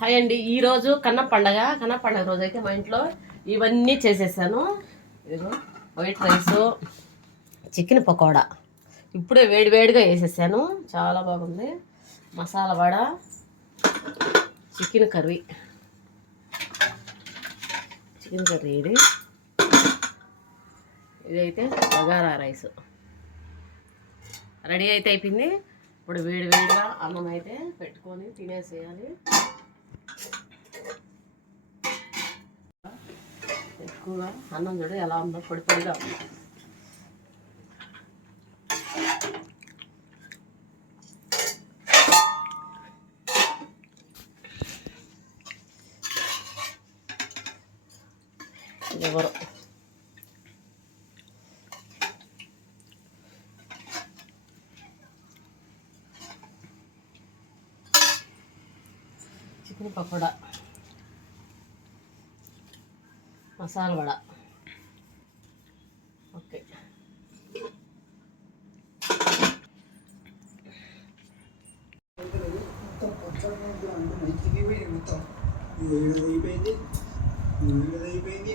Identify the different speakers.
Speaker 1: Hi అండి. ఈరోజు కన్న పండగ. కన్న పండగ రోజు అయితే మా ఇంట్లో ఇవన్నీ చేసేసాను. White rice chicken pakoda. ఇప్పుడే వేడి వేడిగా వేసేసాను. చాలా బాగుంది. Masala vada chicken curry. Chicken curry ఇది. ఇదైతే బగారా రైస్. రెడీ అయితే అయిపోయింది. ఇప్పుడు వేడి వేడిగా అన్నం అయితే పెట్టుకొని తినేసేయాలి. ఎక్కువగా అన్నం చూడు ఎలా ఉందో పొడి పొడిగా ఉంది ఎవరు చికెన్ పకోడా మసాలా వడ. ఓకే.
Speaker 2: మొత్తం మంచిది అయిపోయింది అయిపోయింది.